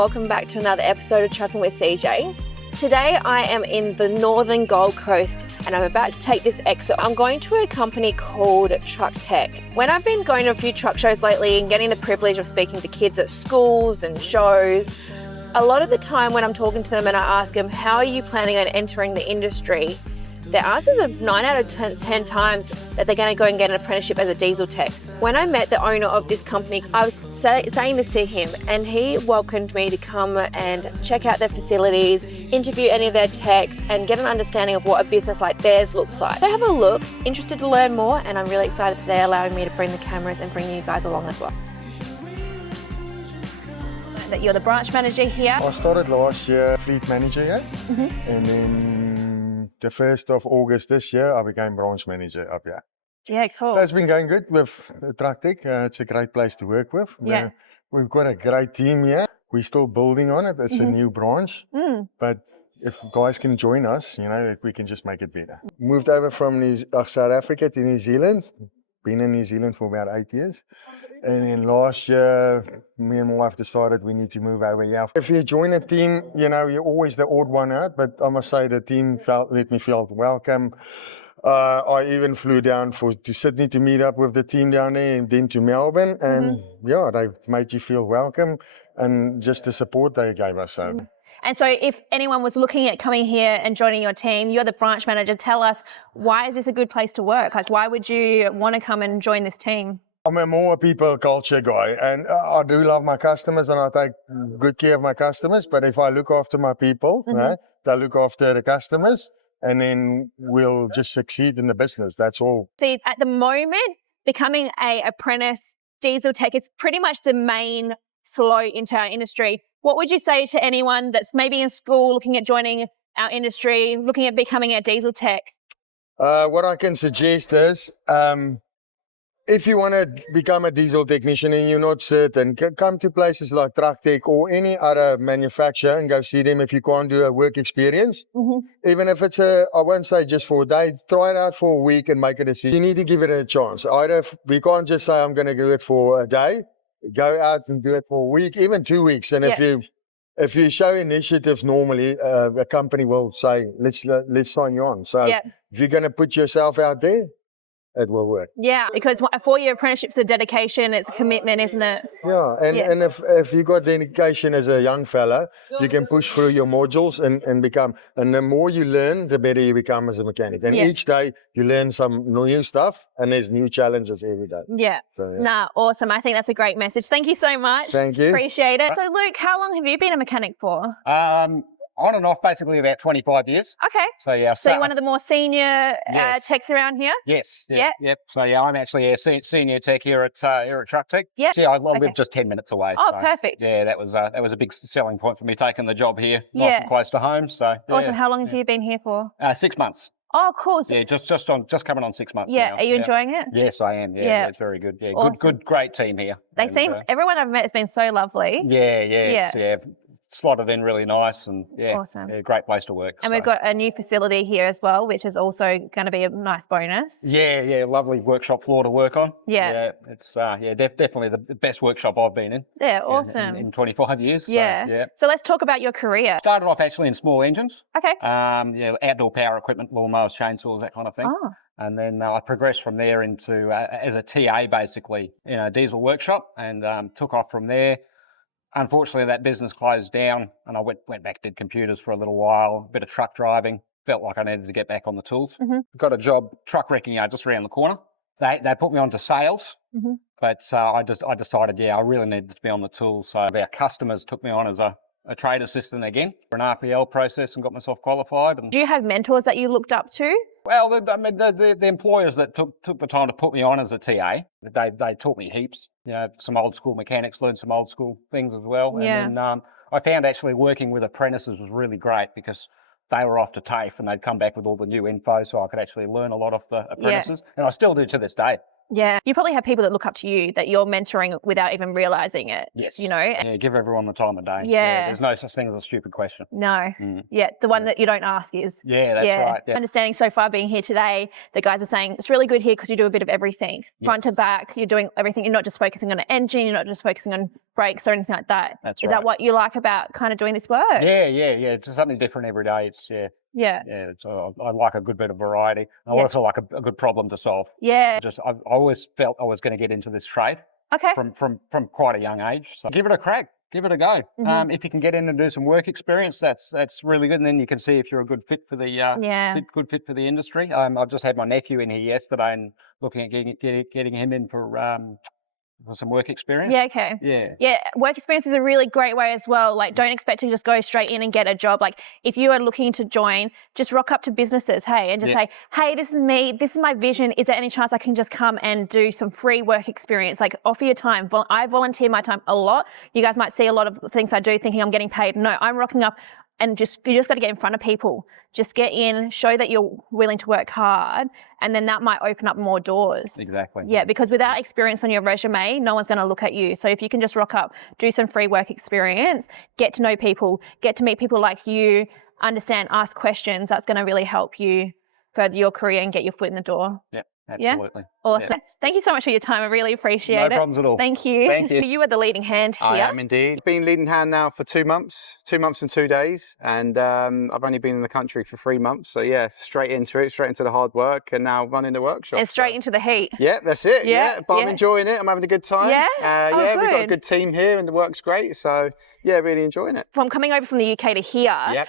welcome back to another episode of Trucking with CJ. Today I am in the northern Gold Coast and I'm about to take this exit. I'm going to a company called Truck Tech. When I've been going to a few truck shows lately and getting the privilege of speaking to kids at schools and shows, a lot of the time when I'm talking to them and I ask them, how are you planning on entering the industry? Their answers are 9 out of 10 times that they're going to go and get an apprenticeship as a diesel tech. When I met the owner of this company, I was saying this to him and he welcomed me to come and check out their facilities, interview any of their techs and get an understanding of what a business like theirs looks like. So have a look, interested to learn more, and I'm really excited that they're allowing me to bring the cameras and bring you guys along as well. That you're the branch manager here. I started last year fleet manager here, and then the 1st of August this year, I became branch manager up here. Yeah, cool. That's been going good with Truck Tech. It's a great place to work with. Yeah. We've got a great team here. We're still building on it. It's a new branch, but if guys can join us, you know, we can just make it better. Moved over from South Africa to New Zealand. Been in New Zealand for about 8 years. And then last year, me and my wife decided we need to move over here. If you join a team, you know, you're always the odd one out, but I must say the team let me feel welcome. I even flew down to Sydney to meet up with the team down there and then to Melbourne. And yeah, they made you feel welcome and just the support they gave us. So. And so if anyone was looking at coming here and joining your team, you're the branch manager, tell us, why is this a good place to work? Like, why would you want to come and join this team? I'm a more people culture guy, and I do love my customers and I take good care of my customers. But if I look after my people, right, they look after the customers, and then we'll just succeed in the business. That's all. See, at the moment, becoming an apprentice diesel tech is pretty much the main flow into our industry. What would you say to anyone that's maybe in school looking at joining our industry, looking at becoming a diesel tech? What I can suggest is, if you want to become a diesel technician and you're not certain, come to places like Truck Tech or any other manufacturer and go see them if you can't do a work experience. Even if it's I won't say just for a day, try it out for a week and make a decision. You need to give it a chance. We can't just say I'm going to do it for a day. Go out and do it for a week, even 2 weeks. And if you show initiatives normally, a company will say, let's sign you on. So if you're going to put yourself out there, it will work. Yeah, because a 4-year apprenticeship's a dedication, it's a commitment, isn't it? Yeah, and if you got dedication as a young fella, you can push through your modules and become, and the more you learn, the better you become as a mechanic. And each day you learn some new stuff and there's new challenges every day. Yeah. So, awesome. I think that's a great message. Thank you so much. Thank you. Appreciate it. So Luke, how long have you been a mechanic for? On and off, basically about 25 years. Okay. So yeah. So you're one of the more senior techs around here? Yes. Yep. So yeah, I'm actually a senior tech here at Truck Tech. Yeah. Yeah, I live just 10 minutes away. Oh, so, perfect. Yeah, that was a big selling point for me taking the job here, nice and close to home. So yeah. Awesome. How long have you been here for? 6 months. Oh, cool. Yeah, just coming on 6 months. Yeah. Now. Are you enjoying it? Yes, I am. Yeah, it's very good. Yeah, awesome. Great team here. Everyone I've met has been so lovely. Yeah. Slotted in really nice and awesome. Yeah, great place to work. And we've got a new facility here as well, which is also going to be a nice bonus. Yeah, lovely workshop floor to work on. Yeah, it's definitely the best workshop I've been in. Yeah, awesome. In 25 years. Yeah. So let's talk about your career. Started off actually in small engines. Okay. Outdoor power equipment, lawnmowers, chainsaws, that kind of thing. Oh. And then I progressed from there into as a TA basically in a diesel workshop and took off from there. Unfortunately, that business closed down and I went back, did computers for a little while, a bit of truck driving, felt like I needed to get back on the tools. Got a job truck wrecking yard just around the corner. They put me onto sales, but I decided, I really needed to be on the tools. So our customers took me on as a trade assistant again for an RPL process and got myself qualified. And do you have mentors that you looked up to? Well, the employers that took the time to put me on as a TA, they taught me heaps. You know, some old school mechanics, learned some old school things as well. Yeah. And then I found actually working with apprentices was really great because they were off to TAFE and they'd come back with all the new info so I could actually learn a lot off the apprentices. And I still do to this day. Yeah. You probably have people that look up to you that you're mentoring without even realising it. Yes. You know? Yeah, give everyone the time of day. Yeah. There's no such thing as a stupid question. No. Yeah. The one that you don't ask is. Yeah, that's right. Yeah. Understanding so far being here today, the guys are saying it's really good here because you do a bit of everything. Front to back, you're doing everything. You're not just focusing on an engine, you're not just focusing on breaks or anything like that. That's Is right. that what you like about kind of doing this work? Yeah. It's something different every day. It's Yeah. It's I like a good bit of variety. I Yeah. also like a good problem to solve. Yeah. I always felt I was going to get into this trade. Okay. From quite a young age. So give it a crack. Give it a go. If you can get in and do some work experience, that's really good. And then you can see if you're a good fit for the good fit for the industry. I've just had my nephew in here yesterday and looking at getting him in for some work experience. Yeah, okay. Yeah. Yeah, work experience is a really great way as well. Like, don't expect to just go straight in and get a job. Like, if you are looking to join, just rock up to businesses, hey, and just say, hey, this is me, this is my vision. Is there any chance I can just come and do some free work experience? Like, offer your time. I volunteer my time a lot. You guys might see a lot of things I do thinking I'm getting paid. No, I'm rocking up and you just got to get in front of people. Just get in, show that you're willing to work hard, and then that might open up more doors. Exactly. Yeah, because without experience on your resume, no one's going to look at you. So if you can just rock up, do some free work experience, get to know people, get to meet people like you, understand, ask questions, that's going to really help you further your career and get your foot in the door. Yep, absolutely. Yeah? Awesome. Yep. Thank you so much for your time. I really appreciate it. No problems at all. Thank you. Thank you. You are the leading hand here. I am indeed. Been leading hand now for 2 months, 2 months and 2 days. And I've only been in the country for 3 months. So yeah, straight into it, straight into the hard work and now running the workshop. And straight into the heat. Yeah, that's it. Yeah, But I'm yeah. enjoying it. I'm having a good time. Yeah? Yeah, we've got a good. good team here and the work's great. So yeah, really enjoying it. From coming over from the UK to here,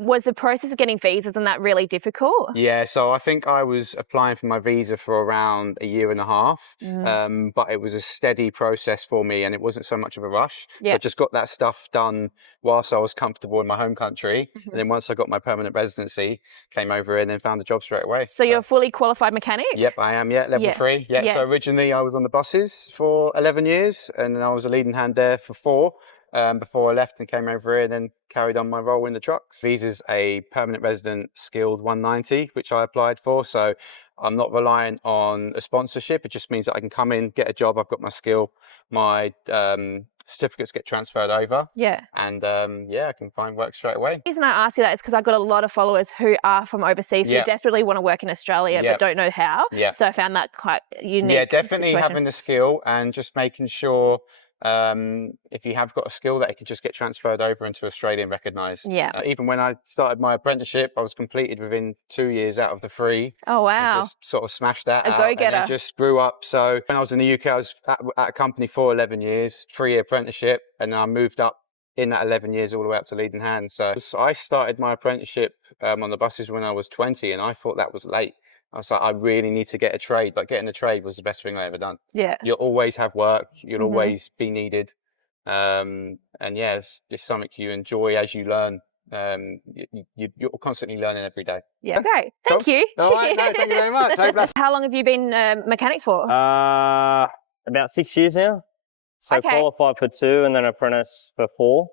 was the process of getting visas and that really difficult? Yeah, so I think I was applying for my visa for around a year and a half, but it was a steady process for me and it wasn't so much of a rush. So I just got that stuff done whilst I was comfortable in my home country. And then once I got my permanent residency, came over here and then found a job straight away. So you're a fully qualified mechanic? Yep, I am, level 3. So originally I was on the buses for 11 years and then I was a leading hand there for 4. Before I left and came over here and then carried on my role in the trucks. Visa's a permanent resident skilled 190, which I applied for. So I'm not relying on a sponsorship. It just means that I can come in, get a job. I've got my skill, my certificates get transferred over. Yeah. And I can find work straight away. The reason I ask you that is because I've got a lot of followers who are from overseas who desperately want to work in Australia but don't know how. Yeah. So I found that quite unique. Yeah, definitely situation. having the skill and just making sure if you have got a skill that it can just get transferred over into Australian recognised. Yeah. Even when I started my apprenticeship, I was completed within 2 years out of the 3. Oh, wow. Just sort of smashed that out. go-getter. And it just grew up. So when I was in the UK, I was at a company for 11 years, 3-year apprenticeship, and then I moved up in that 11 years all the way up to leading hand. So I started my apprenticeship on the buses when I was 20, and I thought that was late. I was like, I really need to get a trade. But getting a trade was the best thing I ever done. Yeah. You'll always have work. You'll always be needed. And yeah, it's something you enjoy as you learn. You're constantly learning every day. Yeah. Okay. Thank you. All right. No, thank you very much. No, bless. How long have you been a mechanic for? About 6 years now. So qualified for 2 and then apprentice for 4.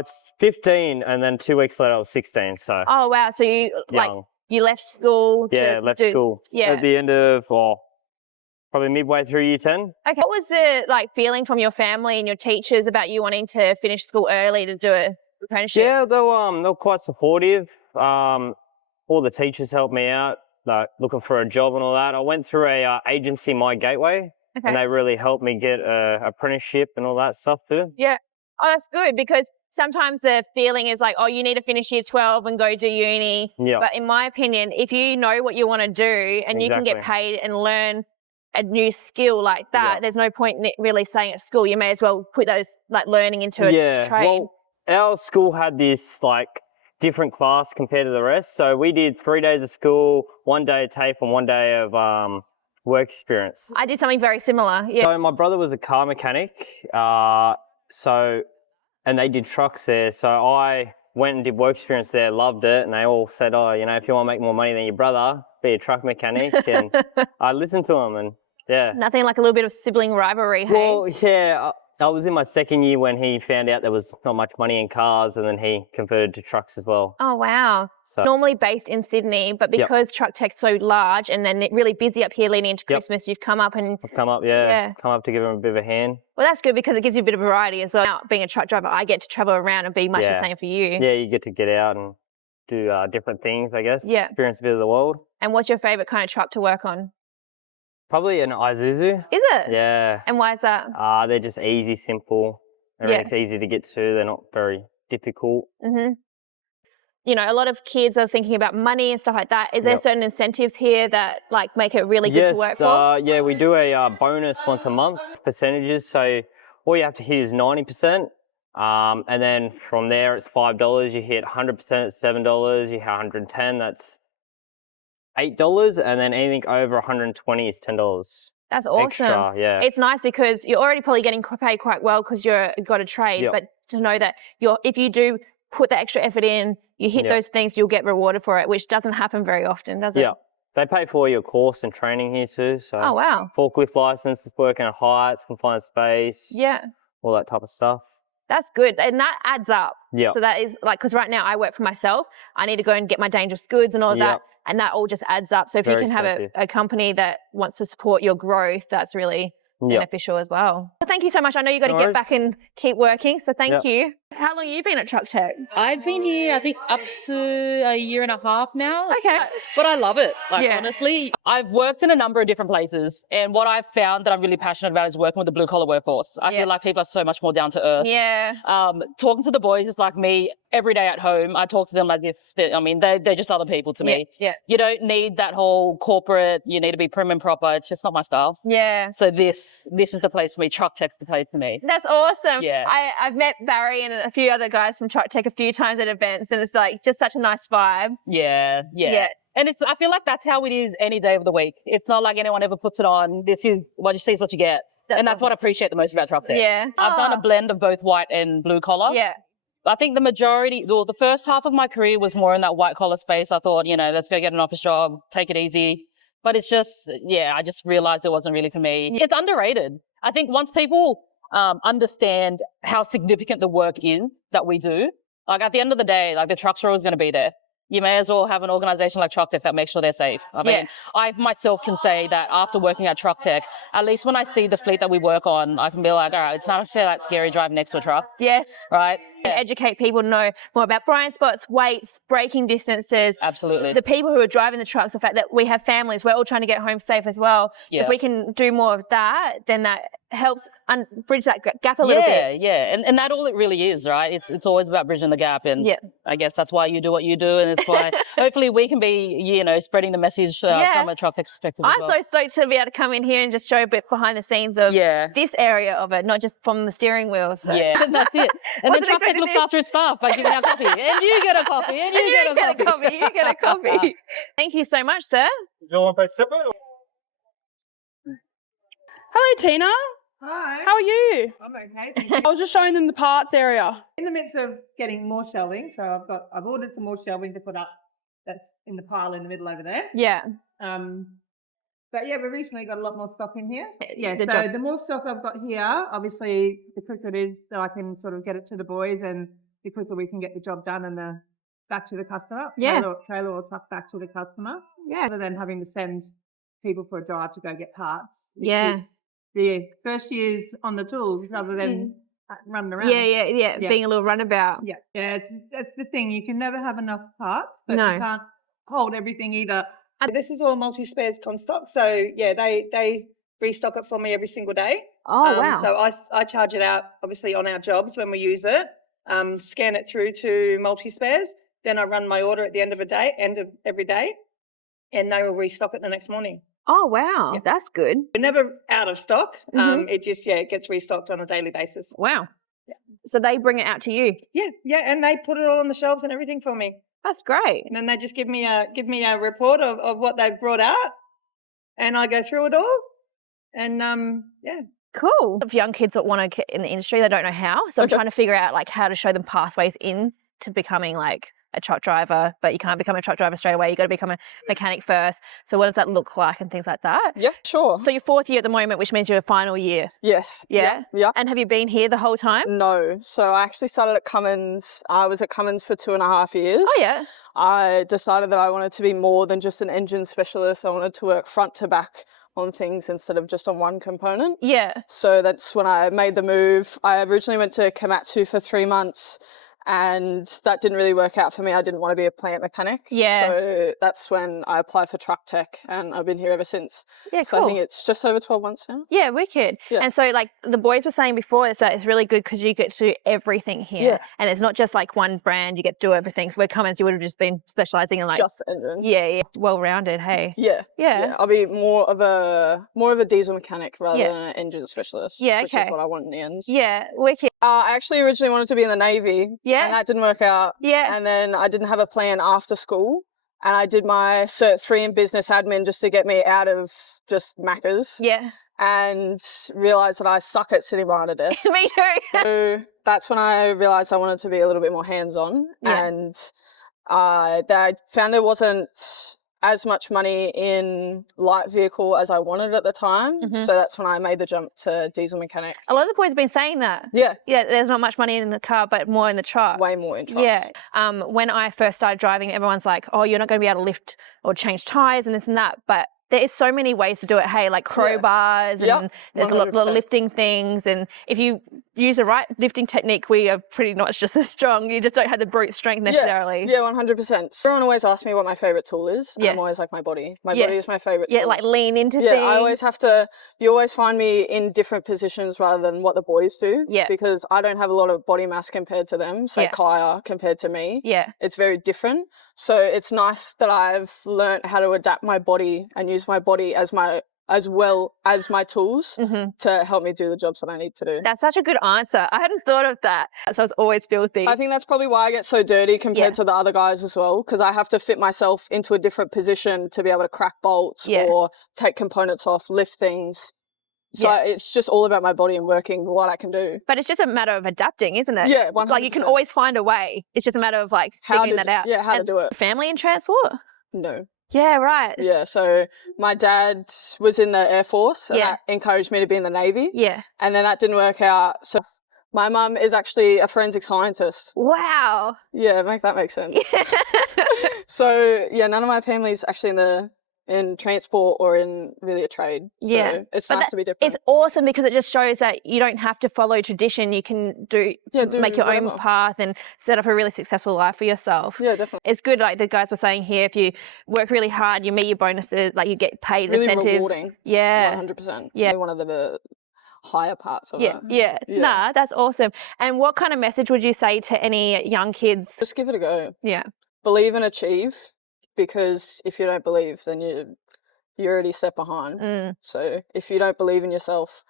It's 15 and then 2 weeks later I was 16. So oh, wow. So you young. You left school to left school. Yeah. At the end of, probably midway through year 10. Okay. What was the feeling from your family and your teachers about you wanting to finish school early to do an apprenticeship? Yeah, they were quite supportive. All the teachers helped me out, like looking for a job and all that. I went through a agency, My Gateway, and they really helped me get an apprenticeship and all that stuff too. Yeah. Oh, that's good because sometimes the feeling is like, oh, you need to finish year 12 and go do uni. Yeah. But in my opinion, if you know what you want to do and you can get paid and learn a new skill like that, there's no point in really staying at school. You may as well put those learning into a trade. Well, our school had this different class compared to the rest. So we did 3 days of school, 1 day of TAFE and 1 day of work experience. I did something very similar. Yeah. So my brother was a car mechanic. And they did trucks there. So I went and did work experience there, loved it. And they all said, oh, if you want to make more money than your brother, be a truck mechanic. And I listened to them and Nothing like a little bit of sibling rivalry, hey? Well, yeah. I was in my second year when he found out there was not much money in cars and then he converted to trucks as well. Oh, wow. So, normally based in Sydney, but because Truck Tech's so large and then really busy up here leading into Christmas, you've come up and... Come up to give him a bit of a hand. Well, that's good because it gives you a bit of variety as well. Now, being a truck driver, I get to travel around and be much the same for you. Yeah, you get to get out and do different things, I guess. Yeah. Experience a bit of the world. And what's your favourite kind of truck to work on? Probably an Isuzu. Is it? Yeah. And why is that? They're just easy, simple. Everything's easy to get to. They're not very difficult. Mm-hmm. You know, a lot of kids are thinking about money and stuff like that. Is there certain incentives here that like make it really good to work for? Yeah, we do a bonus once a month, percentages. So all you have to hit is 90%. And then from there, it's $5. You hit 100%, it's $7. You hit 110, that's $8. And then anything over 120 is $10. That's awesome. Extra, yeah. It's nice because you're already probably getting paid quite well because you've got a trade, but to know that if you do put the extra effort in, you hit those things, you'll get rewarded for it, which doesn't happen very often, does it? Yeah. They pay for your course and training here too. So oh, wow. Forklift license, working at heights, confined space. Yeah. All that type of stuff. That's good. And that adds up. Yeah. So that is like, because right now I work for myself. I need to go and get my dangerous goods and all of that. And that all just adds up. So if you can have a company that wants to support your growth, that's really beneficial as well. Thank you so much. I know you got to get back and keep working. So thank you. How long have you been at Truck Tech? I've been here, I think, up to a year and a half now. Okay. But I love it. Like, honestly, I've worked in a number of different places. And what I've found that I'm really passionate about is working with the blue collar workforce. I feel like people are so much more down to earth. Yeah. Talking to the boys is like me every day at home. I talk to them as if, they're just other people to me. Yeah. You don't need that whole corporate, you need to be prim and proper. It's just not my style. Yeah. So this is the place for me. Truck Tech's the place for me. That's awesome. Yeah. I've met Barry and a few other guys from Truck Tech a few times at events, and it's like just such a nice vibe. Yeah. And I feel like that's how it is any day of the week. It's not like anyone ever puts it on. This is what you see is what you get. That's what I appreciate the most about Truck Tech. Yeah. I've done a blend of both white and blue collar. Yeah. I think the first half of my career was more in that white collar space. I thought, let's go get an office job, take it easy. But it's just, I just realized it wasn't really for me. It's underrated. I think once people understand how significant the work is that we do, like at the end of the day, like the trucks are always going to be there. You may as well have an organization like Truck Tech that makes sure they're safe. I mean, I myself can say that after working at Truck Tech, at least when I see the fleet that we work on, I can be like, all right, it's not actually that scary driving next to a truck. Yes. Right? Educate people to know more about blind spots, weights, braking distances. Absolutely. The people who are driving the trucks, the fact that we have families, we're all trying to get home safe as well. Yeah. If we can do more of that, then that helps bridge that gap a little bit. Yeah. And that all it really is, right? It's always about bridging the gap. And I guess that's why you do what you do. And it's why hopefully we can be, spreading the message from a Truck Tech perspective as well. I'm so stoked to be able to come in here and just show a bit behind the scenes of this area of it, not just from the steering wheel. So. Yeah, that's it. And then Truck Tech looks after its staff by giving out coffee. And you get a coffee. And you get a coffee. You get a coffee. Thank you so much, sir. You want to pay separate? Hello, Tina. Hi. How are you? I'm okay. Thank you. I was just showing them the parts area. In the midst of getting more shelving, so I've ordered some more shelving to put up. That's in the pile in the middle over there. Yeah. But we recently got a lot more stock in here. Yeah. So the more stock I've got here, obviously, the quicker it is, so I can sort of get it to the boys, and the quicker we can get the job done and back to the customer. Trailer or truck back to the customer. Yeah. Rather than having to send people for a drive to go get parts. Yeah. The first year's on the tools rather than running around. Yeah. Being a little runabout. Yeah. That's the thing. You can never have enough parts, but you can't hold everything either. This is all multi-spares Comstock, so they restock it for me every single day. Oh wow! So I charge it out obviously on our jobs when we use it. Scan it through to multi-spares, then I run my order at the end of every day, and they will restock it the next morning. Oh wow, that's good. We're never out of stock. It just it gets restocked on a daily basis. Wow. Yeah. So they bring it out to you. Yeah, and they put it all on the shelves and everything for me. That's great. And then they just give me a report of what they've brought out, and I go through it all. And cool. If young kids that want to get in the industry, they don't know how, so I'm trying to figure out like how to show them pathways in to becoming like a truck driver, but you can't become a truck driver straight away. You got to become a mechanic first. So what does that look like and things like that? Yeah, sure. So you're fourth year at the moment, which means you're a final year. Yes. Yeah? Yeah. And have you been here the whole time? No. So I actually started at Cummins. I was at Cummins for 2.5 years. Oh, yeah. I decided that I wanted to be more than just an engine specialist. I wanted to work front to back on things instead of just on one component. Yeah. So that's when I made the move. I originally went to Komatsu for 3 months, and that didn't really work out for me. I didn't want to be a plant mechanic. Yeah. So that's when I applied for truck tech, and I've been here ever since. Yeah, So cool. I think it's just over 12 months now. Yeah, wicked. Yeah. And so like the boys were saying before, is that it's really good because you get to do everything here. Yeah. And it's not just like one brand, you get to do everything. Where Cummins, you would have just been specialising in like... Just the engine. Yeah. Well-rounded, hey? Yeah. Yeah. I'll be more of a diesel mechanic rather Yeah. than an engine specialist. Yeah, Which okay. is what I want in the end. Yeah, wicked. I actually originally wanted to be in the Navy. Yeah. And that didn't work out. Yeah. And then I didn't have a plan after school. And I did my Cert 3 in business admin just to get me out of just Maccas. Yeah. And realised that I suck at sitting behind a desk. Me too. So that's when I realised I wanted to be a little bit more hands-on. Yeah. And I found there wasn't as much money in light vehicle as I wanted at the time. Mhm. So that's when I made the jump to diesel mechanic. A lot of the boys have been saying that. Yeah. Yeah, there's not much money in the car, but more in the truck. Way more in trucks. Yeah. When I first started driving, everyone's like, oh, you're not going to be able to lift or change tyres and this and that. But there is so many ways to do it. Hey, like crowbars and there's a lot of 100%. lifting things. And if you use the right lifting technique, we are pretty much just as strong. You just don't have the brute strength necessarily. Yeah, 100%. Everyone always asks me what my favourite tool is. Yeah. And I'm always like, my body. My Yeah. body is my favourite Yeah, tool. like lean into Yeah, things. I always have to, you always find me in different positions rather than what the boys do. Yeah. Because I don't have a lot of body mass compared to them, say Yeah. Kaya compared to me. Yeah. It's very different. So it's nice that I've learnt how to adapt my body and use my body as well as my tools Mm-hmm. to help me do the jobs that I need to do. That's such a good answer. I hadn't thought of that. So it's always filthy. I think that's probably why I get so dirty compared Yeah. to the other guys as well, because I have to fit myself into a different position to be able to crack bolts Yeah. or take components off, lift things. So Yeah. it's just all about my body and working what I can do. But it's just a matter of adapting, isn't it? Yeah, 100%. Like you can always find a way. It's just a matter of like How figuring to that out. Yeah, how to And do it. Family in transport? No. Yeah, right. Yeah, so my dad was in the Air Force and Yeah. that encouraged me to be in the Navy. Yeah. And then that didn't work out. So my mum is actually a forensic scientist. Wow. Yeah, make that make sense. So yeah, none of my family's actually in transport or in really a trade. So Yeah. it's But nice to be different. It's awesome because it just shows that you don't have to follow tradition. You can make your own whatever. path and set up a really successful life for yourself. Yeah, definitely. It's good, like the guys were saying here, if you work really hard, you meet your bonuses, like you get paid It's really incentives. rewarding. Yeah. 100%. Yeah. Maybe one of the higher parts of Yeah, it. yeah. Yeah. Nah, that's awesome. And what kind of message would you say to any young kids? Just give it a go. Yeah. Believe and achieve, because if you don't believe, then you're already a step behind. Mm. So if you don't believe in yourself,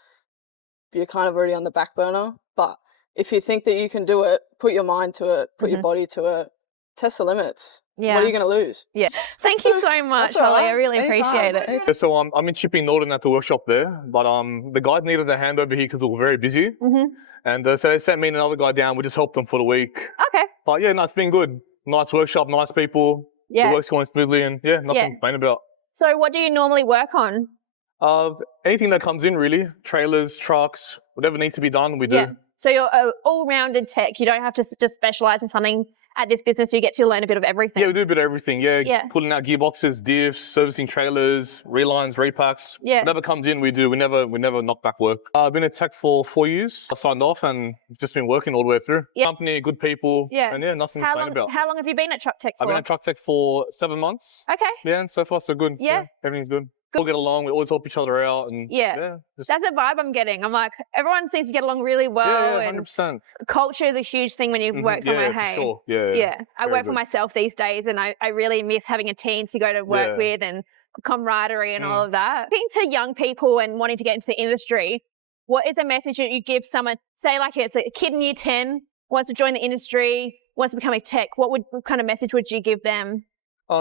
you're kind of already on the back burner. But if you think that you can do it, put your mind to it, put your body to it, test the limits. Yeah. What are you going to lose? Yeah. Thank you so much, all Holly. right. I really Anytime. appreciate it. So I'm in Chipping Northern at the workshop there, but the guys needed a hand over here because we were very busy. Mm-hmm. And so they sent me and another guy down. We just helped them for the week. Okay. But yeah, no, it's been good. Nice workshop, nice people. Yeah. The work's going smoothly and yeah, nothing to complain about. So what do you normally work on? Anything that comes in really, trailers, trucks, whatever needs to be done, we do. Yeah. So you're an all-rounded tech. You don't have to just specialize in something at this business. You get to learn a bit of everything. Yeah, we do a bit of everything. Yeah, Yeah. pulling out gearboxes, diffs, servicing trailers, relines, repacks. Yeah. Whatever comes in, we do. We never knock back work. I've been a tech for 4 years. I signed off and just been working all the way through. Yeah. Company, good people. Yeah. And yeah, nothing to complain about. How long have you been at Truck Tech for? I've been at Truck Tech for 7 months. Okay. Yeah, and so far so good. Yeah. Everything's good. We all get along. We always help each other out. And Yeah. just, That's a vibe I'm getting. I'm like, everyone seems to get along really well. yeah, and 100%. culture is a huge thing when you work somewhere, Yeah, hey? for sure. Yeah. Yeah. I Very work for good. myself these days and I really miss having a team to go to work Yeah. with and camaraderie and all of that. Speaking to young people and wanting to get into the industry, what is a message that you give someone, say like it's a kid in year 10, wants to join the industry, wants to become a tech, what kind of message would you give them?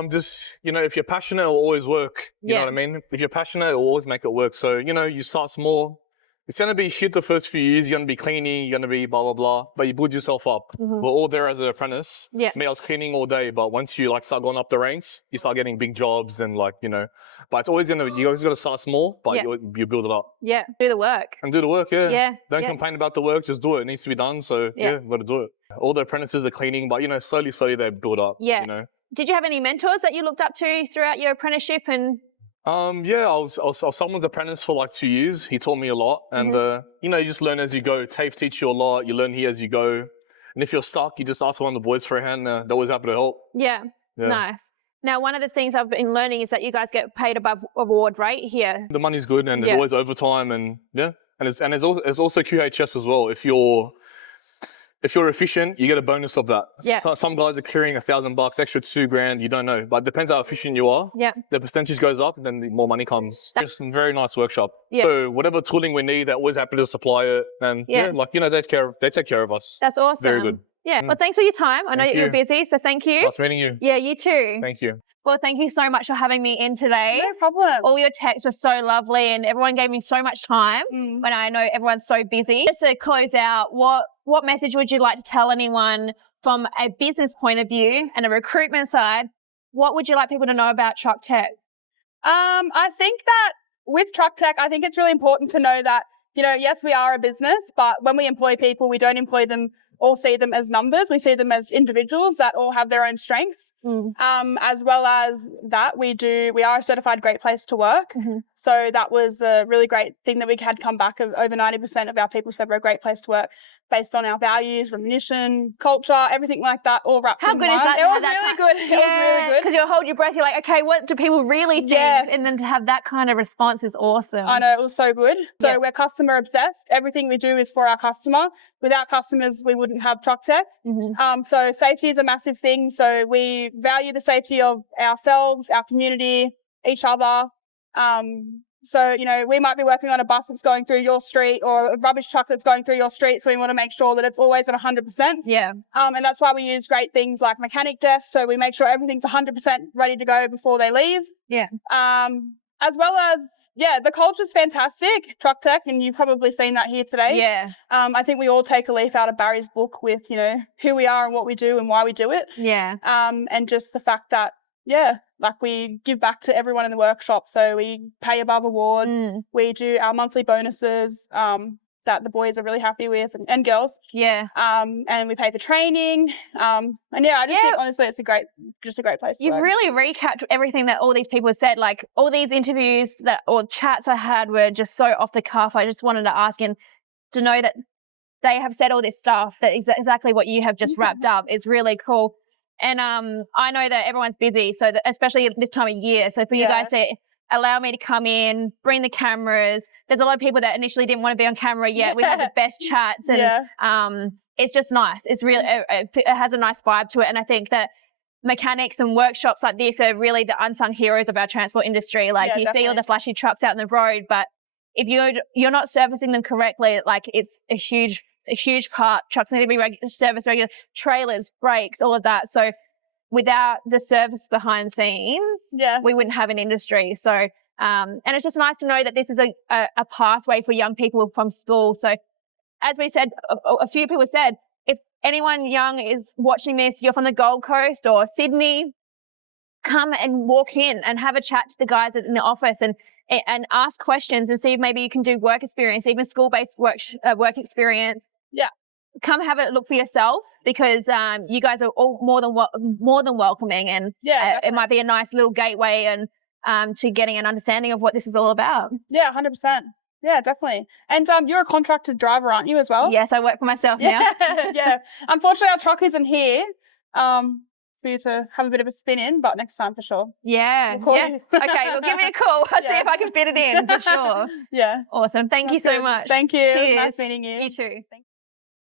Just, if you're passionate, it'll always work. You know Yeah. what I mean? If you're passionate, it'll always make it work. So, you start small. It's going to be shit the first few years. You're going to be cleaning, you're going to be blah, blah, blah. But you build yourself up. We're all there as an apprentice. Yeah. Me, I was cleaning all day. But once you start going up the ranks, you start getting big jobs and But it's always you always got to start small, but Yeah. you build it up. Yeah. Do the work. And do the work, yeah. Yeah. Don't Yeah. complain about the work, just do it. It needs to be done. So, Yeah. got to do it. All the apprentices are cleaning, but, slowly they build up. Yeah. Did you have any mentors that you looked up to throughout your apprenticeship? And Yeah, I was someone's apprentice for 2 years. He taught me a lot. And, you just learn as you go. TAFE teach you a lot. You learn here as you go. And if you're stuck, you just ask one of the boys for a hand. They're always happy to help. Yeah. Nice. Now, one of the things I've been learning is that you guys get paid above award rate here. The money's good, and there's always overtime, and there's also QHS as well. If you're efficient, you get a bonus of that. Yeah. So, some guys are clearing $1,000, extra $2,000. You don't know, but it depends how efficient you are. Yeah. The percentage goes up, and then the more money comes. It's a very nice workshop. Yeah. So whatever tooling we need, they're always happy to supply it, and they take care of us. That's awesome. Very good. Yeah. Well, thanks for your time. I know you're busy, so thank you. Nice meeting you. Yeah, you too. Thank you. Well, thank you so much for having me in today. No problem. All your texts were so lovely, and everyone gave me so much time when I know everyone's so busy. Just to close out, what message would you like to tell anyone from a business point of view and a recruitment side? What would you like people to know about Truck Tech? I think that with Truck Tech, I think it's really important to know that, yes, we are a business, but when we employ people, we don't employ them or see them as numbers. We see them as individuals that all have their own strengths. As well as that, we are a certified great place to work. So that was a really great thing that we had come back of over 90% of our people said we're a great place to work based on our values, remuneration, culture, everything like that, all wrapped in one. How good is that? It was really good. It was really good. Because you'll hold your breath. You're like, okay, what do people really think? And then to have that kind of response is awesome. I know, it was so good. So we're customer obsessed. Everything we do is for our customer. Without customers, we wouldn't have Truck Tech. So safety is a massive thing. So we value the safety of ourselves, our community, each other. So, we might be working on a bus that's going through your street or a rubbish truck that's going through your street. So we want to make sure that it's always at 100%. Yeah. And that's why we use great things like mechanic desks. So we make sure everything's 100% ready to go before they leave. Yeah. As well as, the culture's fantastic, Truck Tech, and you've probably seen that here today. Yeah. I think we all take a leaf out of Barry's book with, who we are and what we do and why we do it. Yeah. And just the fact that, we give back to everyone in the workshop. So we pay above award. We do our monthly bonuses that the boys are really happy with and girls. Yeah. And we pay for training. I just think honestly it's a great place to You've work. really recapped everything that all these people said. Like all these interviews or chats I had were just so off the cuff. I just wanted to ask and to know that they have said all this stuff that is exactly what you have just wrapped up is really cool. And I know that everyone's busy, so especially this time of year. So for you guys to allow me to come in, bring the cameras. There's a lot of people that initially didn't want to be on camera yet. We had the best chats, and it's just nice. It's really it has a nice vibe to it, and I think that mechanics and workshops like this are really the unsung heroes of our transport industry. Like you see all the flashy trucks out in the road, but if you're not servicing them correctly, like it's a huge part. Trucks need to be serviced regular, trailers, brakes, all of that. So without the service behind the scenes, we wouldn't have an industry. So, and it's just nice to know that this is a pathway for young people from school. So as we said, a few people said, if anyone young is watching this, you're from the Gold Coast or Sydney, come and walk in and have a chat to the guys in the office and ask questions and see if maybe you can do work experience, even school-based work experience. Yeah. Come have a look for yourself because you guys are all more than welcoming, and it might be a nice little gateway and to getting an understanding of what this is all about. Yeah, 100%. Yeah, definitely. And you're a contracted driver, aren't you, as well? Yes, I work for myself now. Yeah. Unfortunately, our truck isn't here for you to have a bit of a spin in, but next time for sure. Yeah. We'll Okay, well, give me a call. I'll see if I can fit it in for sure. Yeah. Awesome. Thank you so much. Thank you. Cheers. It was nice meeting you. You too.